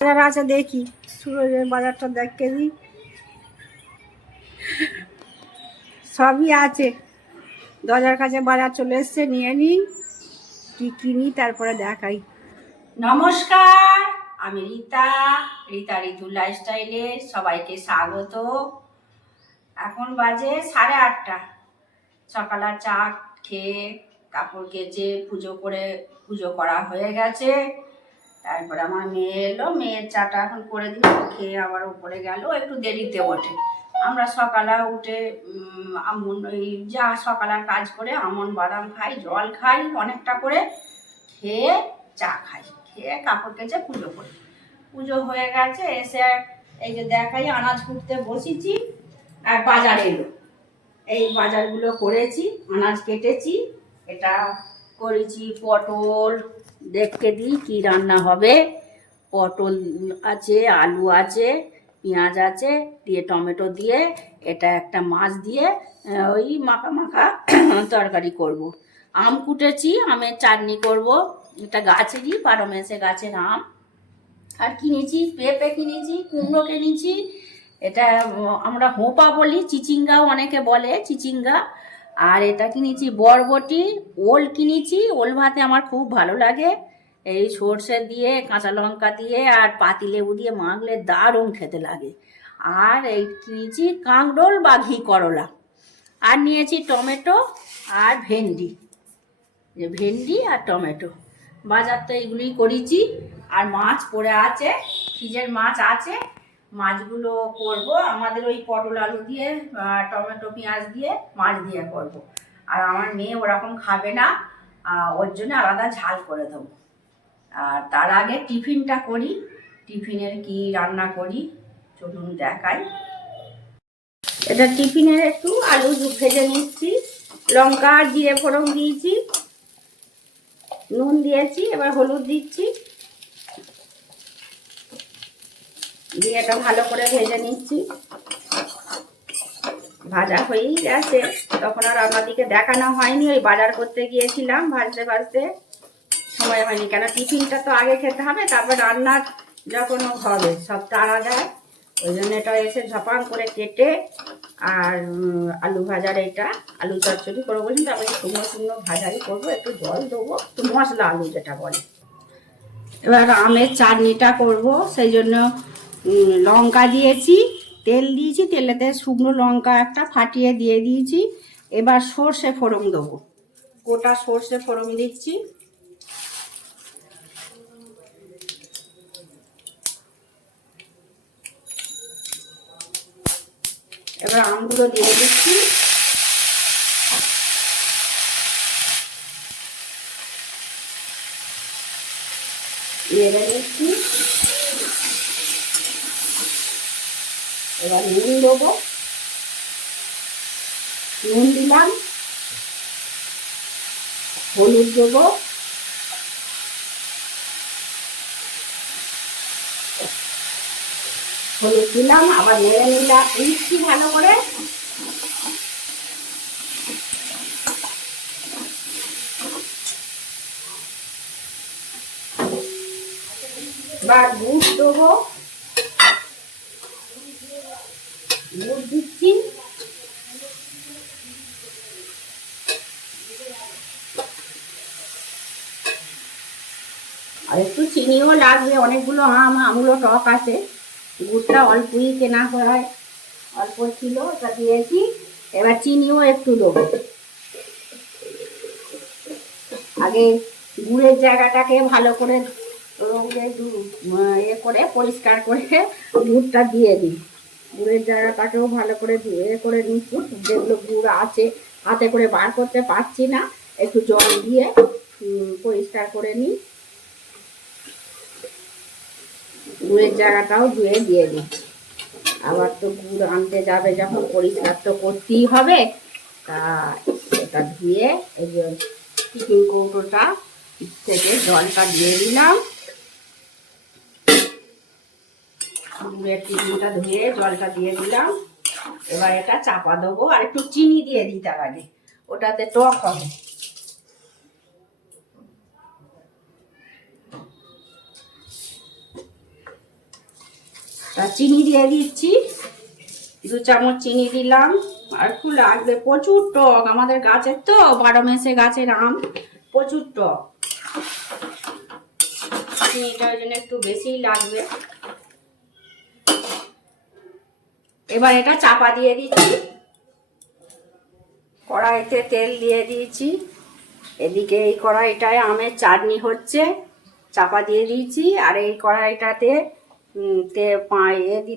বাজার আছে দেখি। সুরজের বাজারটা দেখে দিই সবই আছে। দরজার কাছে বাজার চলে এসছে, নিয়ে নিই কি কিনি তারপরে দেখাই। নমস্কার, আমি রীতা। রীতা ঋতু লাইফস্টাইলে সবাইকে স্বাগত। এখন বাজে সাড়ে আটটা। সকালের চা খেয়ে কাপড় কেচে পুজো করে পুজো করা হয়ে গেছে। তারপরে আমার মেয়ে এলো, মেয়ের চাটা এখন করে দিল, খেয়ে আবার উপরে গেল, একটু দেরিতে ওঠে। আমরা সকালে উঠে আমন ওই যা সকালের কাজ করে আমন বাদাম খাই, জল খাই অনেকটা করে, খেয়ে চা খাই, খেয়ে কাপড় কেচে পুজো করি। পুজো হয়ে গেছে, এসে এই যে দেখাই, আনাজ কুটতে বসেছি, আর বাজার এলো। এই বাজারগুলো করেছি, আনাজ কেটেছি, এটা করেছি পটল। দেখতে দিই কি রান্না হবে। পটল আছে, আলু আছে, পেঁয়াজ আছে, দিয়ে টমেটো দিয়ে এটা একটা মাছ দিয়ে ওই মাখা মাখা তরকারি করব। আম কুটেছি, আমের চাটনি করব। এটা গাছেরই বারো মেসে গাছের আম। আর কিনেছি, পেঁপে কিনেছি, কুমড়ো কিনেছি। এটা আমরা হোপা বলি, চিচিঙ্গাও অনেকে বলে, চিচিঙ্গা। আর এটা কিনেছি বরবটি, ওল কিনেছি, ওল ভাতে আমার খুব ভালো লাগে। এই সর্ষে দিয়ে, কাঁচা লঙ্কা দিয়ে আর পাতি লেবু দিয়ে মাখলে দারুণ খেতে লাগে। আর এই কিনেছি কাঁকরোল বা ঘি করলা। আর নিয়েছি টমেটো আর ভেন্ডি। যে ভেন্ডি আর টমেটো। বাজার তো এইগুলোই করেছি। আর মাছ পড়ে আছে, ফ্রিজের মাছ আছে। মাছগুলো করব। আমাদের ওই পটল আলু দিয়ে টমেটো, পেঁয়াজ দিয়ে মাছ দিয়ে করব। আর আমার মেয়ে ওরকম খাবে না ওর জন্য আলাদা ঝাল করে দেবো। আর তার আগে টিফিনটা করি, টিফিনের কি রান্না করি, চলুন দেখাই। এটা টিফিনের একটু আলু ভেজে নিচ্ছি। লঙ্কা, জিরে, ফোড়ন দিয়েছি, নুন দিয়েছি, এবার হলুদ দিচ্ছি। দিয়ে এটা ভালো করে ভেজে নিচ্ছি। ভাজা হয়েই গেছে। তখন আর আপনাদেরকে দেখানো হয়নি, ওই বাজার করতে গিয়েছিলাম ভাজতে ভাজতে। সময় হয়নি, কেন টিফিনটা তো আগে খেতে হবে, তারপর রান্নার যখন হবে, সব তাড়া যায়। ওই জন্য এটা এসে ঝপাং করে কেটে আর আলু ভাজার এটা, আলু চচ্চড়ি করব বলছি, তারপরে শুকনো শুকনো ভাজাই করব, একটু জল দেবো, একটু মশলা আলু যেটা বলে। এবার আমের চাটনিটা করব, সেই জন্য লঙ্কা দিয়েছি, তেল দিয়েছি, তেলেতে শুকনো লঙ্কা একটা ফাটিয়ে দিয়ে দিয়েছি। এবার সর্ষে ফোড়ন দেবো। গোটা সর্ষে ফোড়ন দিচ্ছি। এবার আমগুলো দিয়ে দিচ্ছি। নেড়ে নিচ্ছি এবার নুন দেবো। নুন দিলাম। হলুদ দেবো। হলুদ দিলাম, আবার নেড়ে নিলাম। নিচ্ছি ভালো করে। এবার গুড় দেবো। দিচ্ছি আর একটু চিনিও লাগবে অনেকগুলো আম আমগুলো টক আছে। গুড়টা অল্পই কেনা হয় অল্প ছিল ওটা দিয়েছি। এবার চিনিও একটু দেবো। আগে গুড়ের জায়গাটাকে ভালো করে আহ, এ করে পরিষ্কার করে দুধটা দিয়ে দিই। গুড়ের জায়গাটাকেও ভালো করে ধুয়ে করে নিচ্ছি। যেগুলো গুড় আছে, হাতে করে বার করতে পারছি না। একটু জল দিয়ে পরিষ্কার করে নিই। গুড়ের জায়গাটাও ধুয়ে দিয়ে দিচ্ছি। আবার তো গুড় আনতে যাবে যখন, পরিষ্কার তো করতেই হবে। তা এটা ধুয়ে এই যে টিফিন কৌটোটা থেকে জলটা দিয়ে দিলাম। গুড়ের টিফিনটা ধুয়ে জলটা দিয়ে দিলাম। এবার এটা চাপা দেবো। আর একটু চিনি দিয়ে দিই তার আগে। ওটাতে টক হবে। চিনি দিয়ে দিচ্ছি। দু চামচ চিনি দিলাম। আর একটু লাগবে প্রচুর টক। আমাদের গাছের তো বারো মেসে গাছের আম, প্রচুর টক। চিনিটা ওই জন্য একটু বেশিই লাগবে। এবার এটা চাপা দিয়ে দিচ্ছি। কড়াইতে তেল দিয়ে দিয়েছি। এদিকে এই কড়াইটায় আমের চাটনি হচ্ছে, চাপা দিয়ে দিয়েছি। আর এই কড়াইটাতে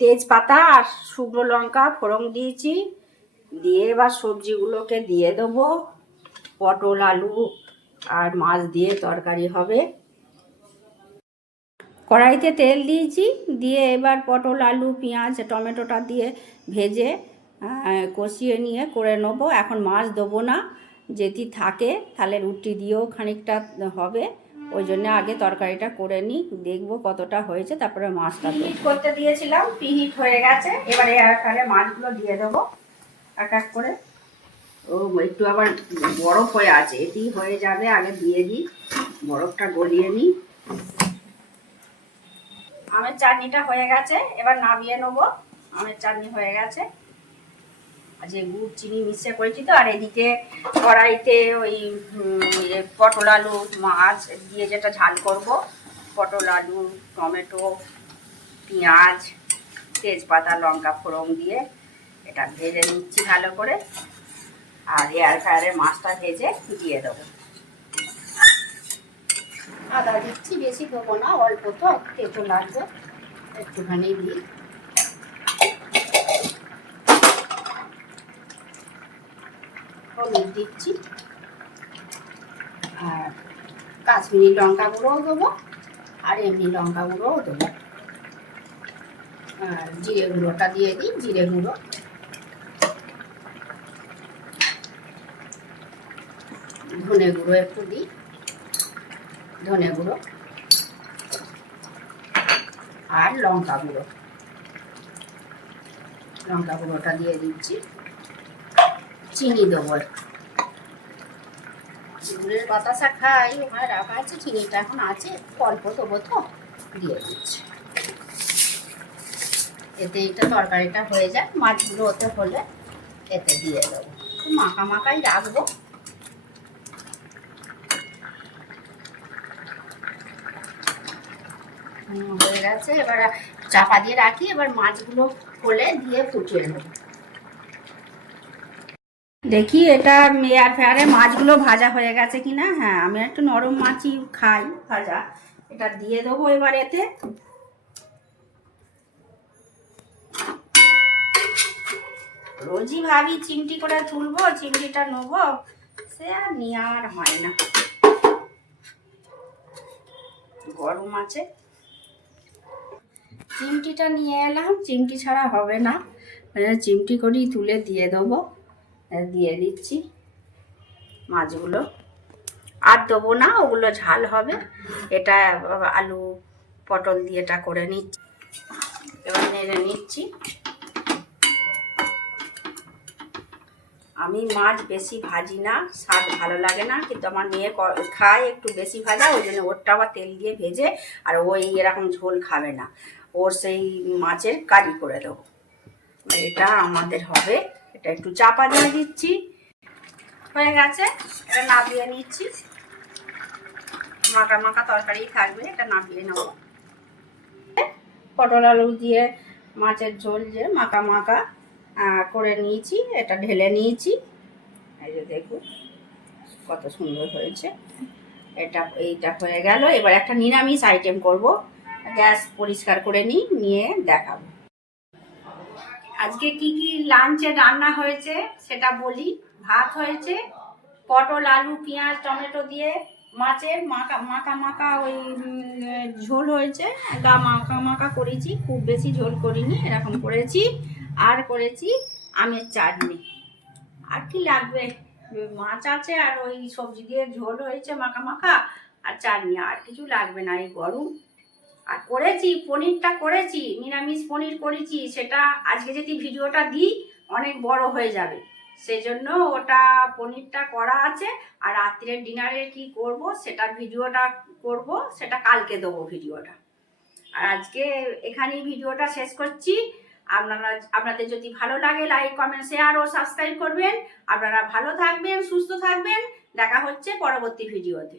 তেজপাতা আর শুকনো লঙ্কা ফোড়ন দিয়েছি। দিয়ে এবার সবজিগুলোকে দিয়ে দেবো। পটল, আলু আর মাছ দিয়ে তরকারি হবে। কড়াইতে তেল দিয়েছি, দিয়ে এবার পটল, আলু, পেঁয়াজ, টমেটোটা দিয়ে ভেজে কষিয়ে নিয়ে করে নেব। এখন মাছ দেবো না, যদি থাকে তাহলে রুটি দিয়েও খানিকটা হবে। ওই জন্য আগে তরকারিটা করে নিই, দেখব কতটা হয়েছে, তারপরে মাছটা হিট করতে দিয়েছিলাম, পিহিট হয়ে গেছে। এবারে এখানে মাছগুলো দিয়ে দেবো। এক এক করে। ও, একটু আবার বরফ হয়ে আছে এটি হয়ে যাবে। আগে দিয়ে দিই, বরফটা গলিয়ে নিই। আমের চাটনিটা হয়ে গেছে, এবার নামিয়ে নেব। আমের চাটনি হয়ে গেছে। যে গুড়, চিনি মিশিয়ে করেছি তো, আর এদিকে কড়াইতে ওই ইয়ে পটল আলু, মাছ, দিয়ে যেটা ঝাল করব, পটল আলু, টমেটো, পেঁয়াজ, তেজপাতা, লঙ্কা, ফোড়ন দিয়ে এটা ভেজে নিচ্ছি ভালো করে। আর এয়ার ফ্রায়ারে মাছটা ভেজে দিয়ে দেবো। আদা দিচ্ছি, বেশি দেবো না, অল্প তো তেতো লাগবে। একটুখানি দিই। হলুদ দিচ্ছি। আর কাশ্মীরি লঙ্কা গুঁড়োও দেবো, আর এমনি লঙ্কা গুঁড়োও দেবো। আর জিরে গুঁড়োটা দিয়ে দিই, জিরে গুঁড়ো। ধনে গুঁড়ো একটু দিই। ধনে গুঁড়ো আর লঙ্কা গুঁড়ো লঙ্কা গুঁড়োটা দিয়ে দিচ্ছি। চিনি দেবো গুড়ের বাতাসা খাই, ওখানে রাখা আছে, চিনিটা এখন আছে অল্প দেবো তো, দিয়ে দিচ্ছি। এতে এটা তরকারিটা হয়ে যায় মাছগুলো ওতে হলে এতে দিয়ে দেবো। মাখা মাখাই রাখব হুম, হয়ে গেছে, এবার চাপা দিয়ে রাখি, এবার মাছগুলো খোলে দিয়ে ফুটিয়ে নেব। দেখি এটা এয়ার ফেয়ারে মাছগুলো ভাজা হয়ে গেছে কিনা? হ্যাঁ আমি একটু নরম মাছই খাই ভাজা। এটা দিয়ে দেবো এবার এতে। রোজই ভাবি চিমটি করে তুলবো, চিমটিটা নেব, সে আর নিয়ে আর হয় না। গরম আছে। চিমটিটা নিয়ে এলাম, চিমটি ছাড়া হবে না। মানে চিমটি করেই তুলে দিয়ে দেবো দিয়ে দিচ্ছি মাছগুলো। আর দেবো না, ওগুলো ঝাল হবে। এটা আলু পটল দিয়ে এটা করে নিচ্ছি। এবার নেড়ে নিচ্ছি। আমি মাছ বেশি ভাজি না, স্বাদ ভালো লাগে না, কিন্তু আমার মেয়ে খায় একটু বেশি ভাজা, ওই জন্য ওরটা আবার তেল দিয়ে ভেজে, আর ওই এরকম ঝোল খাবে না। ওর সেই মাছের কারি করে দেবো। এটা আমাদের হবে। এটা একটু চাপা দিয়ে দিচ্ছি। হয়ে গেছে। এটা নাবিয়ে নিচ্ছি। মাখা মাখা তরকারি থাকবে। এটা নাবিয়ে নেব। পটল আলু দিয়ে মাছের ঝোল যে মাখা মাখা করে নিয়েছি। এটা ঢেলে নিয়েছি। এই যে দেখুন, কত সুন্দর হয়েছে। এটা, এইটা হয়ে গেল। এবার একটা নিরামিষ আইটেম করব। গ্যাস পরিষ্কার করে নিই, নিয়ে দেখাবো। আজকে কি কি লাঞ্চে রান্না হয়েছে সেটা বলি। ভাত হয়েছে, পটল, আলু, পেঁয়াজ, টমেটো দিয়ে মাছের মাখা মাখা মাখা ওই ঝোল হয়েছে। গা মাখা মাখা করেছি, খুব বেশি ঝোল করিনি, এরকম করেছি। আর করেছি আমের চাটনি। আর কি লাগবে? মাছ আছে আর ওই সবজি দিয়ে ঝোল হয়েছে মাখা মাখা। আর চাটনি, আর কিছু লাগবে না, এই গরম। আর করেছি, পনিরটা করেছি, নিরামিষ পনির করেছি, সেটা আজকে যদি ভিডিওটা দিই, অনেক বড় হয়ে যাবে। সেই জন্য ওটা পনিরটা করা আছে, আর রাত্রের ডিনারে কি করব, সেটা ভিডিওটা করব, সেটা কালকে দেবো ভিডিওটা। আর আজকে এখানেই ভিডিওটা শেষ করছি। আপনারা, আপনাদের যদি ভালো লাগে লাইক কমেন্ট শেয়ার ও সাবস্ক্রাইব করবেন। আপনারা ভালো থাকবেন, সুস্থ থাকবেন। দেখা হচ্ছে পরবর্তী ভিডিওতে।